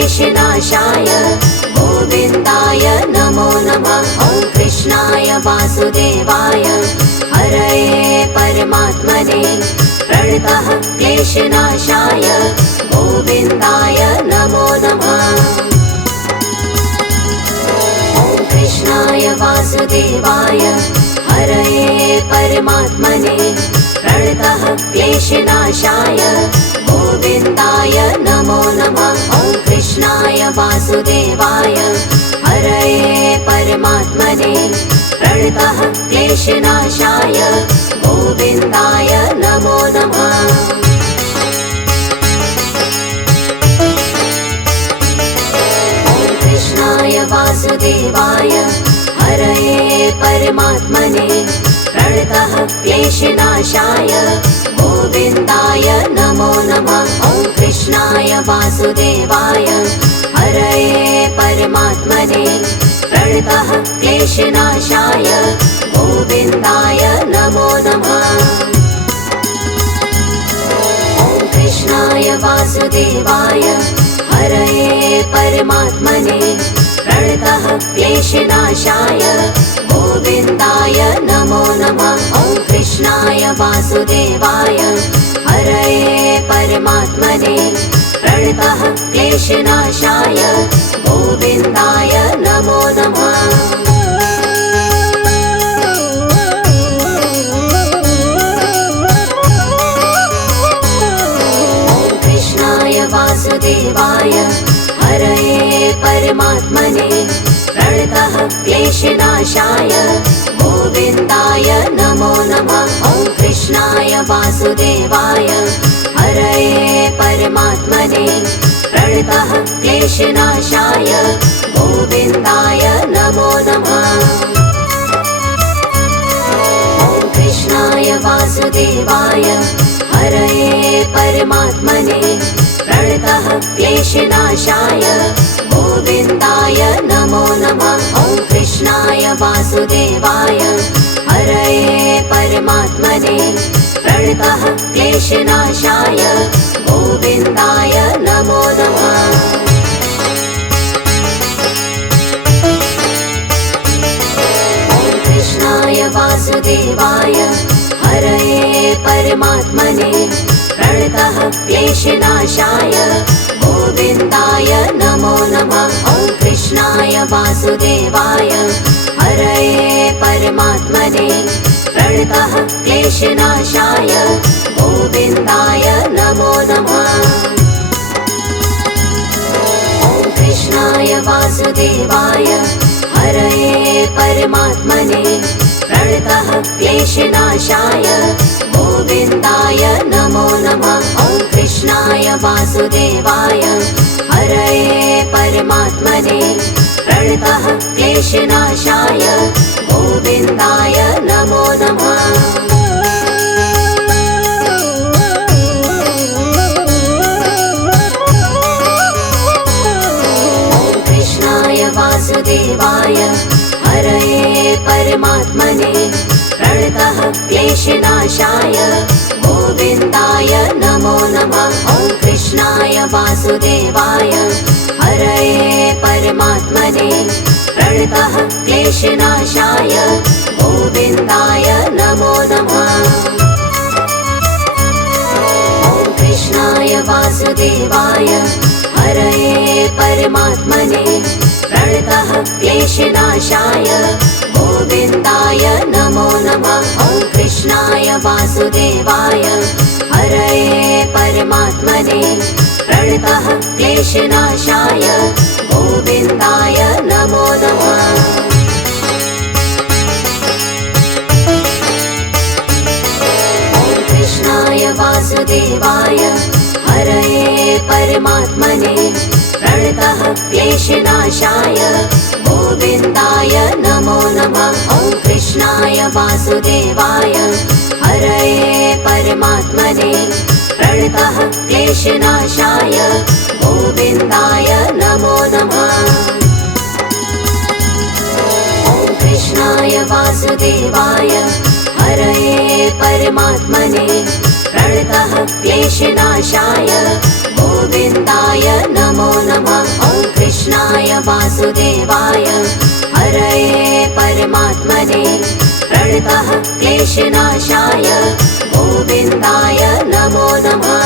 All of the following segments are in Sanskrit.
क्लेशनाशाय गोविन्दाय नमो नमः। ॐ कृष्णाय वासुदेवाय हरये परमात्मने प्रणतः क्लेशनाशाय गोविन्दाय नमो नमः। ॐ कृष्णाय वासुदेवाय हरये परमात्मने प्रणतः क्लेशनाशाय गोविन्दाय नमो नमः। ॐ कृष्णाय वासुदेवाय हरये परमात्मने प्रणतः क्लेशनाशाय गोविन्दाय नमो नमः। ॐ कृष्णाय वासुदेवाय हरये परमात्मने प्रणतः क्लेशनाशाय गोविन्दाय नमो नमः। ॐ कृष्णाय वासुदेवाय हरये परमात्मने प्रणतः क्लेशनाशाय गोविन्दाय नमो नमः। ॐ कृष्णाय वासुदेवाय हरये परमात्मने प्रणतः क्लेशनाशाय गोविन्दाय नमो नमः। ॐ कृष्णाय वासुदेवाय हरये परमात्मने प्रणतः क्लेशनाशाय गोविन्दाय नमो नमः। ॐ कृष्णाय वासुदेवाय हरये परमात्मने प्रणतः क्लेशनाशाय गोविन्दाय नमो नमः। ॐ कृष्णाय वासुदेवाय हरये परमात्मने प्रणतः क्लेशनाशाय गोविन्दाय नमो नमः। ॐ कृष्णाय वासुदेवाय हरये परमात्मने प्रणतः क्लेशनाशाय गोविन्दाय नमो नमः। ॐ कृष्णाय वासुदेवाय हरये परमात्मने प्रणतः क्लेशनाशाय गोविन्दाय नमो नमः। ॐ कृष्णाय वासुदेवाय हरये परमात्मने प्रणतः क्लेशनाशाय गोविन्दाय नमो नमः। ॐ कृष्णाय वासुदेवाय हरये परमात्मने प्रणतः क्लेशनाशाय गोविन्दाय नमो नमः। ॐ कृष्णाय वासुदेवाय हरये परमात्मने प्रणतः क्लेशनाशाय गोविन्दाय नमो नमः। ॐ कृष्णाय वासुदेवाय हरये परमात्मने प्रणतः क्लेशनाशाय गोविन्दाय नमो नमः। ॐ कृष्णाय वासुदेवाय हरये परमात्मने प्रणतः क्लेशनाशाय गोविन्दाय नमो नमः। ॐ कृष्णाय वासुदेवाय हरये परमात्मने प्रणतः क्लेशनाशाय गोविन्दाय नमो नमः। ॐ कृष्णाय वासुदेवाय हरये परमात्मने प्रणतः क्लेशनाशाय गोविन्दाय नमो नमः। ॐ कृष्णाय वासुदेवाय हरये परमात्मने प्रणतः क्लेशनाशाय गोविन्दाय नमो नमः। ॐ कृष्णाय वासुदेवाय हरये परमात्मने प्रणतः क्लेशनाशाय गोविन्दाय नमो नमः। ॐ कृष्णाय वासुदेवाय हरये परमात्मने प्रणतः क्लेशनाशाय गोविन्दाय नमो नमः। ॐ कृष्णाय वासुदेवाय हरये परमात्मने प्रणतः क्लेशनाशाय गोविन्दाय नमो नमः। वासुदेवाय हरये परमात्मने प्रणतः क्लेशनाशाय गोविन्दाय नमो नमः।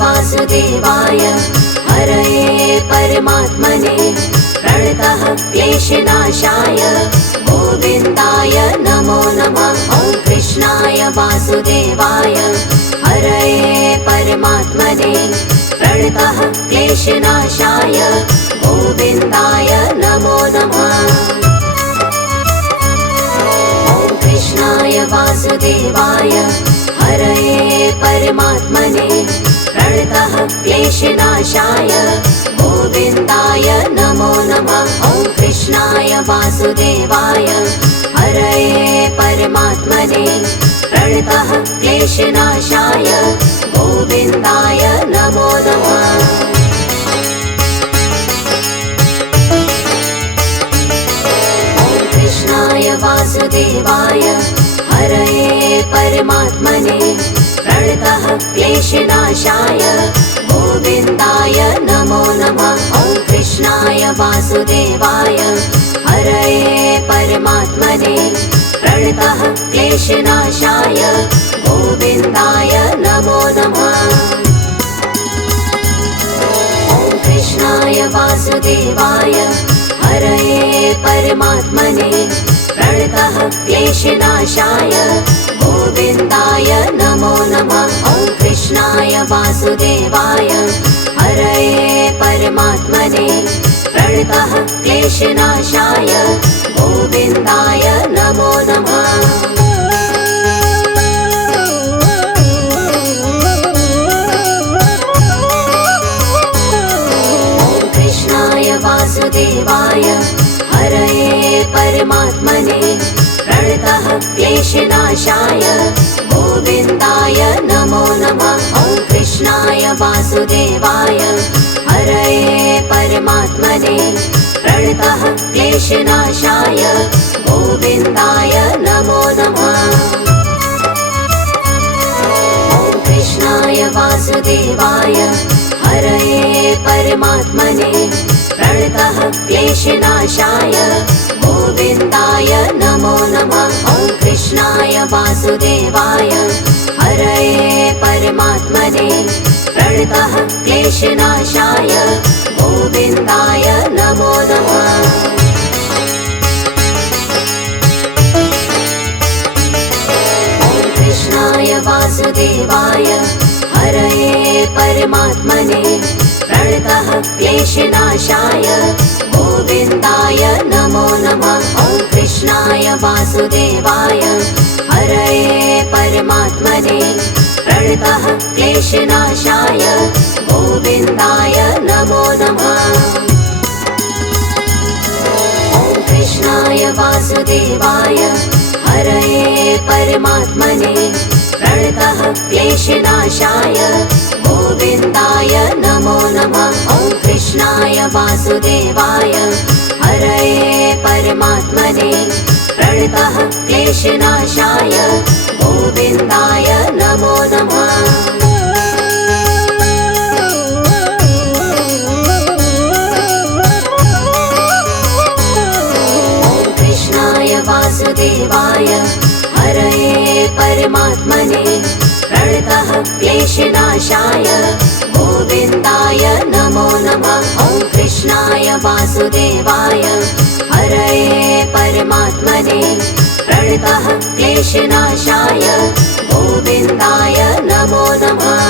वासुदेवाय हरये परमात्मने प्रणतः क्लेशनाशाय गोविन्दाय नमो नमः। ॐ कृष्णाय वासुदेवाय हरये परमात्मने प्रणतः क्लेशनाशाय गोविन्दाय नमो नमः। ॐ कृष्णाय वासुदेवाय हरये परमात्मने प्रणतः क्लेशनाशाय गोविन्दाय नमो नमः। ॐ कृष्णाय वासुदेवाय हरये परमात्मने प्रणतः क्लेशनाशाय गोविन्दाय नमो नमः। ॐ कृष्णाय वासुदेवाय हरये परमात्मने प्रणतः क्लेशनाशाय गोविन्दाय नमो नमः। ॐ कृष्णाय वासुदेवाय हरये परमात्मने प्रणतः क्लेशनाशाय गोविन्दाय नमो नमः। ॐ कृष्णाय वासुदेवाय हरये परमात्मने प्रणतः क्लेशनाशाय गोविन्दाय नमो नमः। ॐ कृष्णाय वासुदेवाय हरये परमात्मने प्रणतः क्लेशनाशाय गोविन्दाय नमो नमः। ॐ कृष्णाय वासुदेवाय हरये परमात्मने प्रणतः क्लेशनाशाय गोविन्दाय नमो नमः। ॐ कृष्णाय वासुदेवाय हरये परमात्मने प्रणतः क्लेशनाशाय गोविन्दाय नमो नमः। ॐ कृष्णाय वासुदेवाय हरये परमात्मने प्रणतः क्लेशनाशाय गोविन्दाय नमो नमः। ॐ कृष्णाय वासुदेवाय हरये परमात्मने प्रणतः क्लेशनाशाय गोविन्दाय नमो नमः। ॐ कृष्णाय वासुदेवाय हरये परमात्मने प्रणतः क्लेशनाशाय गोविन्दाय नमो नमः। ॐ कृष्णाय वासुदेवाय हरये परमात्मने प्रणतः क्लेशनाशाय गोविन्दाय नमो नमः। ॐ कृष्णाय वासुदेवाय हरये परमात्मने प्रणतः क्लेशनाशाय गोविन्दाय नमो नमः। ॐ कृष्णाय वासुदेवाय हरये परमात्मने प्रणतः क्लेशनाशाय गोविन्दाय नमो नमः। ॐ कृष्णाय वासुदेवाय हरये परमात्मने प्रणतः क्लेशनाशाय गोविन्दाय नमो नमः। ॐ कृष्णाय वासुदेवाय हरये परमात्मने प्रणतः क्लेशनाशाय गोविन्दाय नमो नमः।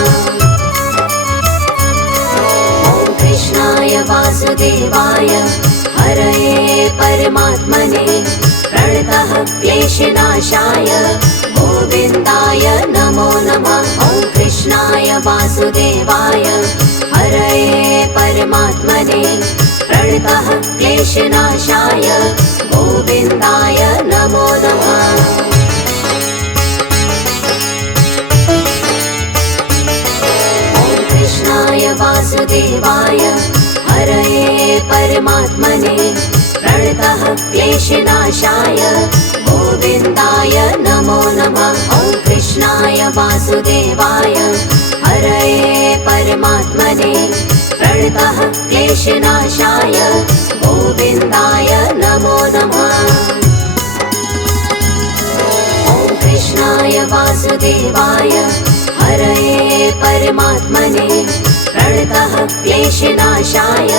ॐ कृष्णाय वासुदेवाय हरये परमात्मने प्रणतः क्लेशनाशाय गोविन्दाय नमो नमः। ॐ कृष्णाय वासुदेवाय हरये परमात्मने प्रणतः क्लेशनाशाय गोविन्दाय नमो नमः। ॐ कृष्णाय वासुदेवाय हरये परमात्मने प्रणतः क्लेशनाशाय गोविन्दाय नमो नमः। ॐ वासुदेवाय हरये परमात्मने प्रणतः क्लेशनाशाय गोविन्दाय नमो नमः। ॐ कृष्णाय वासुदेवाय हरये परमात्मने प्रणतः क्लेशनाशाय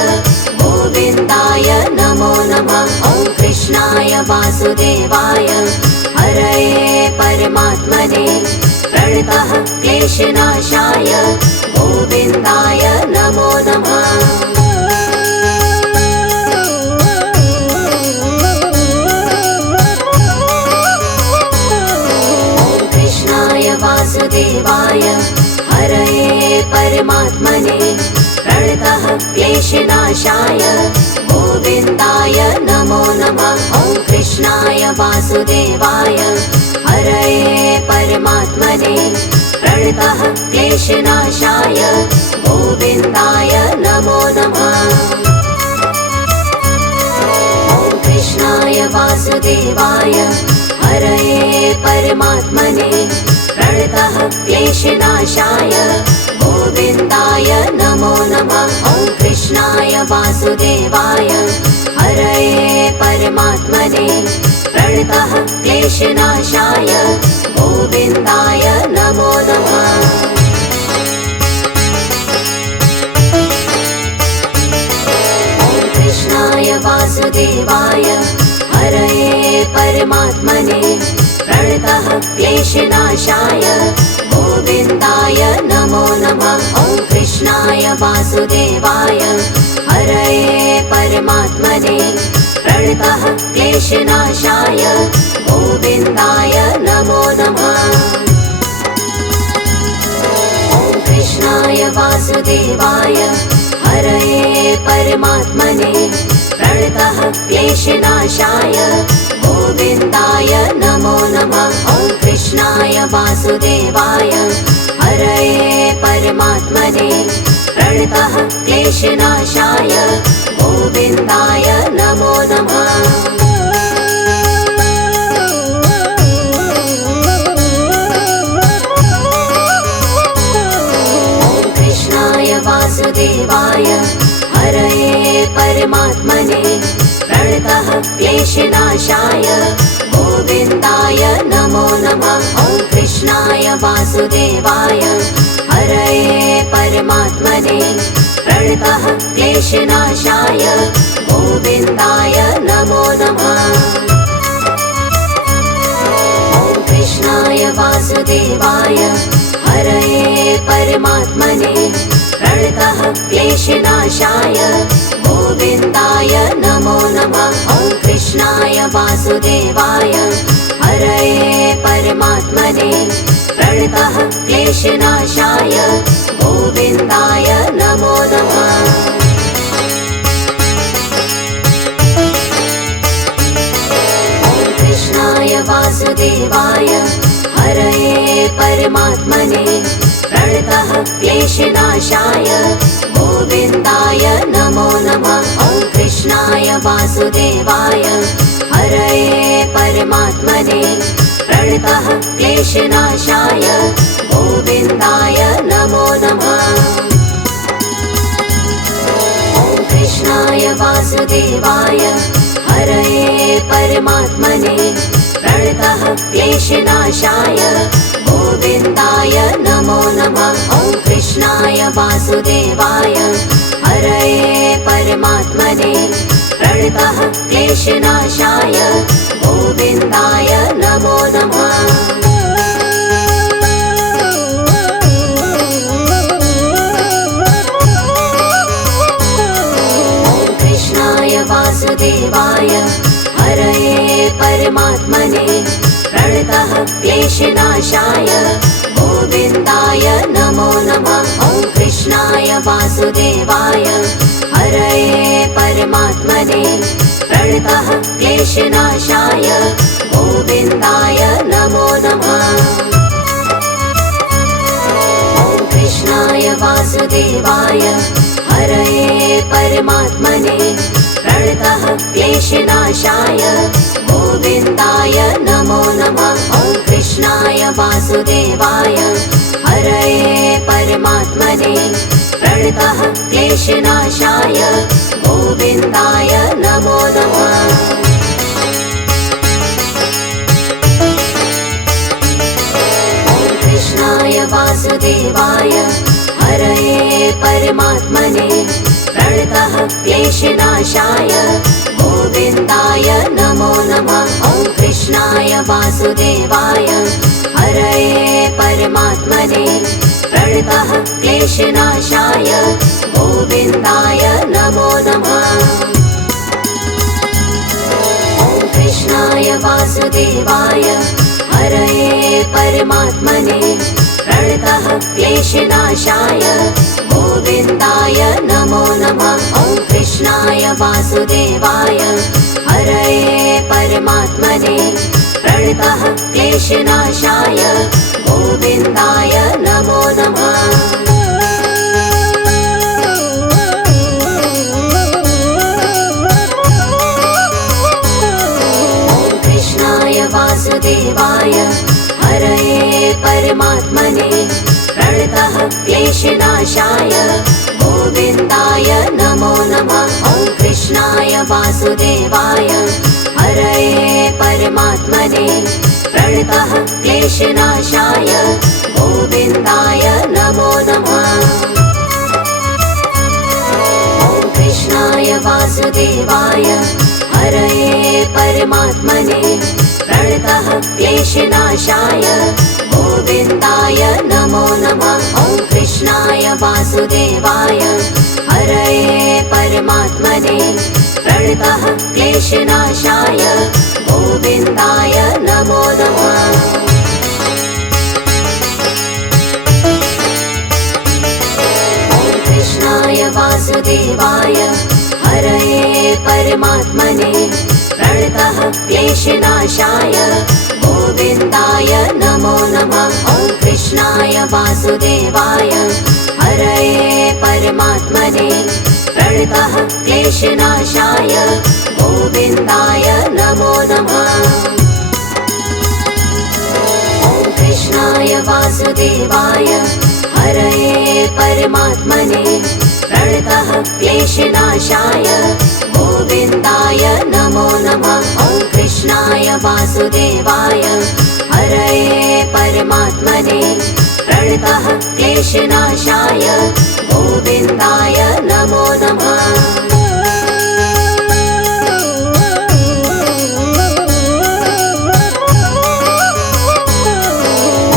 गोविन्दाय नमो नमः। ॐ कृष्णाय वासुदेवाय हरये परमात्मने प्रणतः क्लेशनाशाय गोविन्दाय नमो नमः। ॐ कृष्णाय वासुदेवाय हरये परमात्मने प्रणतः क्लेशनाशाय गोविन्दाय नमो नमः। ॐ कृष्णाय वासुदेवाय हरये परमात्मने प्रणतः क्लेशनाशाय गोविन्दाय नमो नमः। ॐ कृष्णाय वासुदेवाय हरये परमात्मने प्रणतः क्लेशनाशाय गोविन्दाय नमो नमः। ॐ कृष्णाय वासुदेवाय हरये परमात्मने प्रणतः क्लेशनाशाय गोविन्दाय नमो नमः। ॐ कृष्णाय वासुदेवाय हरये परमात्मने प्रणतः क्लेशनाशाय गोविन्दाय नमो नमः। ॐ कृष्णाय वासुदेवाय हरये परमात्मने प्रणतः क्लेशनाशाय गोविन्दाय नमो नमः। ॐ कृष्णाय वासुदेवाय हरये परमात्मने प्रणतः क्लेशनाशाय गोविन्दाय नमो नमः। ॐ कृष्णाय वासुदेवाय हरये परमात्मने प्रणतः क्लेशनाशाय गोविन्दाय नमो नमः। ॐ कृष्णाय वासुदेवाय हरये परमात्मने प्रणतः क्लेशनाशाय गोविन्दाय नमो नमः। ॐ कृष्णाय वासुदेवाय हरये परमात्मने प्रणतः क्लेशनाशाय गोविन्दाय नमो नमः। ॐ कृष्णाय वासुदेवाय हरये परमात्मने प्रणतः क्लेशनाशाय गोविन्दाय नमो नमः। ॐ कृष्णाय वासुदेवाय हरये परमात्मने प्रणतः क्लेशनाशाय गोविन्दाय नमो नमः। ॐ कृष्णाय वासुदेवाय हरये परमात्मने प्रणतः क्लेशनाशाय गोविन्दाय नमो नमः। ॐ कृष्णाय वासुदेवाय हरये परमात्मने प्रणतः क्लेशनाशाय गोविन्दाय नमो नमः। ॐ कृष्णाय वासुदेवाय हरये परमात्मने प्रणतः क्लेशनाशाय गोविन्दाय नमो नमः। ॐ कृष्णाय वासुदेवाय हरये परमात्मने प्रणतः क्लेशनाशाय गोविन्दाय नमो नमः। ॐ कृष्णाय वासुदेवाय हरये परमात्मने प्रणतः क्लेशनाशाय गोविन्दाय नमो नमः। ॐ कृष्णाय वासुदेवाय हरये परमात्मने प्रणतः क्लेशनाशाय गोविन्दाय नमो नमः। ॐ कृष्णाय वासुदेवाय हरये परमात्मने प्रणतः क्लेशनाशाय गोविन्दाय नमो नमः। ॐ कृष्णाय वासुदेवाय वासुदेवाय हरये परमात्मने प्रणतः क्लेशनाशाय गोविन्दाय नमो नमः। कृष्णाय वासुदेवाय हरये परमात्मने प्रणतः क्लेशनाशाय गोविन्दाय नमो नमः। ॐ कृष्णाय वासुदेवाय हरये परमात्मने प्रणतः क्लेशनाशाय गोविन्दाय नमो नमः। ॐ कृष्णाय वासुदेवाय हरये परमात्मने प्रणतः क्लेशनाशाय गोविन्दाय नमो नमः। ॐ कृष्णाय वासुदेवाय हरये परमात्मने प्रणतः क्लेशनाशाय गोविन्दाय नमो नमः। वासुदेवाय हरये परमात्मने प्रणतः क्लेशनाशाय गोविन्दाय नमो नमः। ॐ कृष्णाय वासुदेवाय हरये परमात्मने प्रणतः क्लेशनाशाय गोविन्दाय नमो नमः। ॐ कृष्णाय वासुदेवाय हरये परमात्मने प्रणतः क्लेशनाशाय गोविन्दाय नमो नमः। ॐ कृष्णाय वासुदेवाय हरये परमात्मने प्रणतः क्लेशनाशाय गोविन्दाय नमो नमः। ॐ कृष्णाय वासुदेवाय हरये परमात्मने प्रणतः क्लेशनाशाय गोविन्दाय नमो नमः। ॐ कृष्णाय वासुदेवाय हरये परमात्मने प्रणतः क्लेशनाशाय गोविन्दाय नमो नमः। ॐ कृष्णाय वासुदेवाय हरये परमात्मने प्रणतः क्लेशनाशाय गोविन्दाय नमो नमः। ॐ कृष्णाय वासुदेवाय हरये परमात्मने प्रणतः क्लेशनाशाय गोविन्दाय नमो नमः।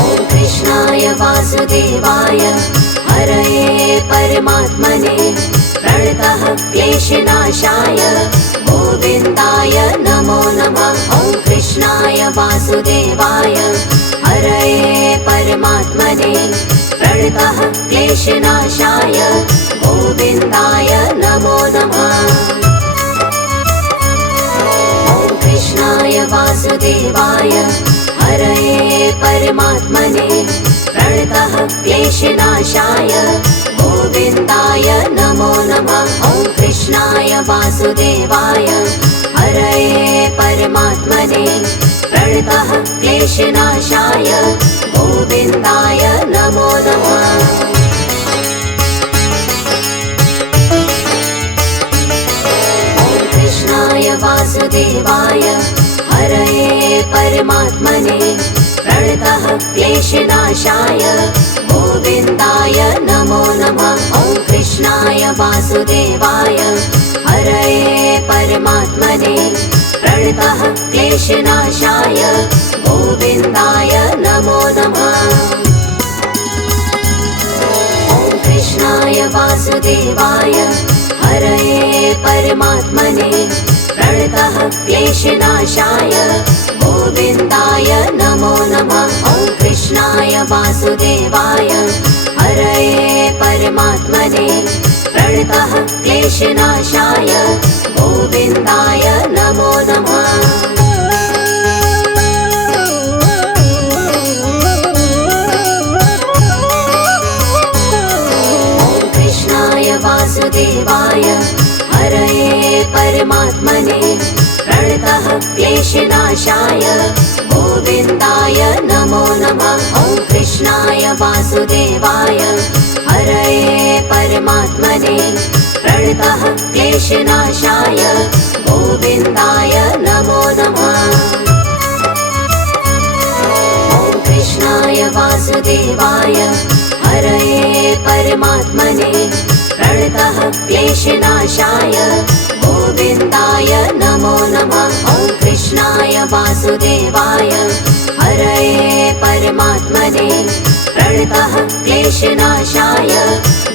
ॐ कृष्णाय वासुदेवाय हरये परमात्मने प्रणतः क्लेशनाशाय गोविन्दाय नमो नमः। ॐ कृष्णाय वासुदेवाय हरये परमात्मने प्रणतः क्लेशनाशाय गोविन्दाय नमो नमः। ॐ कृष्णाय वासुदेवाय हरये परमात्मने प्रणतः क्लेशनाशाय गोविन्दाय नमो नमः। ॐ कृष्णाय वासुदेवाय हरये परमात्मने प्रणतः क्लेशनाशाय गोविन्दाय नमो नमः। ॐ कृष्णाय वासुदेवाय हरये परमात्मने प्रणतः क्लेशनाशाय गोविन्दाय नमो नमः। ॐ कृष्णाय वासुदेवाय हरये परमात्मने प्रणतः क्लेशनाशाय गोविन्दाय नमो नमः। ॐ कृष्णाय वासुदेवाय हरये परमात्मने प्रणतः क्लेशनाशाय गोविन्दाय नमो नमः। ॐ कृष्णाय वासुदेवाय हरये परमात्मने प्रणतः क्लेशनाशाय गोविन्दाय नमो नमः। ॐ कृष्णाय वासुदेवाय हरये परमात्मने प्रणतः क्लेशनाशाय गोविन्दाय नमो नमः। ॐ कृष्णाय वासुदेवाय हरये परमात्मने प्रणतः क्लेशनाशाय गोविन्दाय नमो नमः। ॐ कृष्णाय वासुदेवाय हरये परमात्मने प्रणतः क्लेशनाशाय गोविन्दाय नमो नमः। ॐ कृष्णाय वासुदेवाय हरये परमात्मने प्रणतः क्लेशनाशाय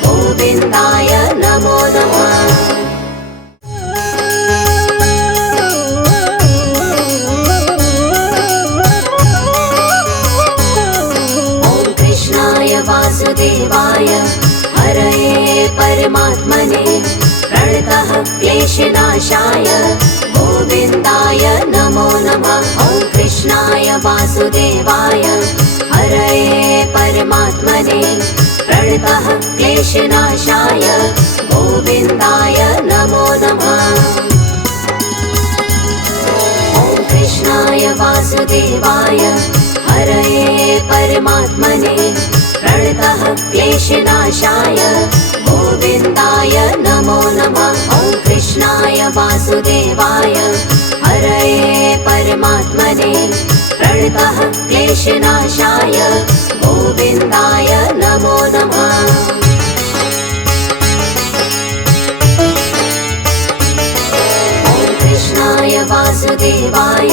गोविन्दाय नमो नमः। ॐ कृष्णाय वासुदेवाय हरये परमात्मने प्रणतः क्लेशनाशाय गोविन्दाय नमो नमः। ॐ कृष्णाय वासुदेवाय हरये परमात्मने प्रणतः क्लेशनाशाय गोविन्दाय नमो नमः। ॐ कृष्णाय वासुदेवाय हरये परमात्मने प्रणतः क्लेशनाशाय गोविन्दाय नमो नमः। ॐ कृष्णाय वासुदेवाय हरये परमात्मने प्रणतः क्लेशनाशाय गोविन्दाय नमो नमः। ॐ कृष्णाय वासुदेवाय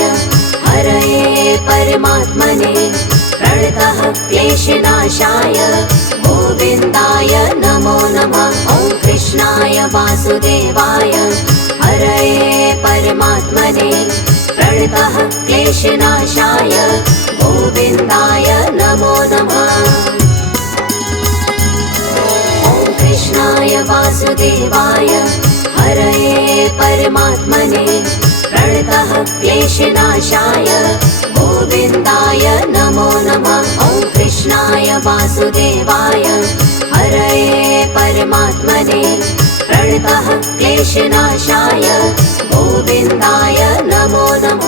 हरये परमात्मने प्रणतः क्लेशनाशाय गोविन्दाय नमो नमः। ॐ कृष्णाय वासुदेवाय हरये परमात्मने प्रणतः क्लेशनाशाय गोविन्दाय नमो नमः। ॐ कृष्णाय वासुदेवाय हरये परमात्मने प्रणतः क्लेशनाशाय गोविन्दाय नमो नमः। ॐ कृष्णाय वासुदेवाय हरये परमात्मने प्रणतः क्लेशनाशाय गोविन्दाय नमो नमः।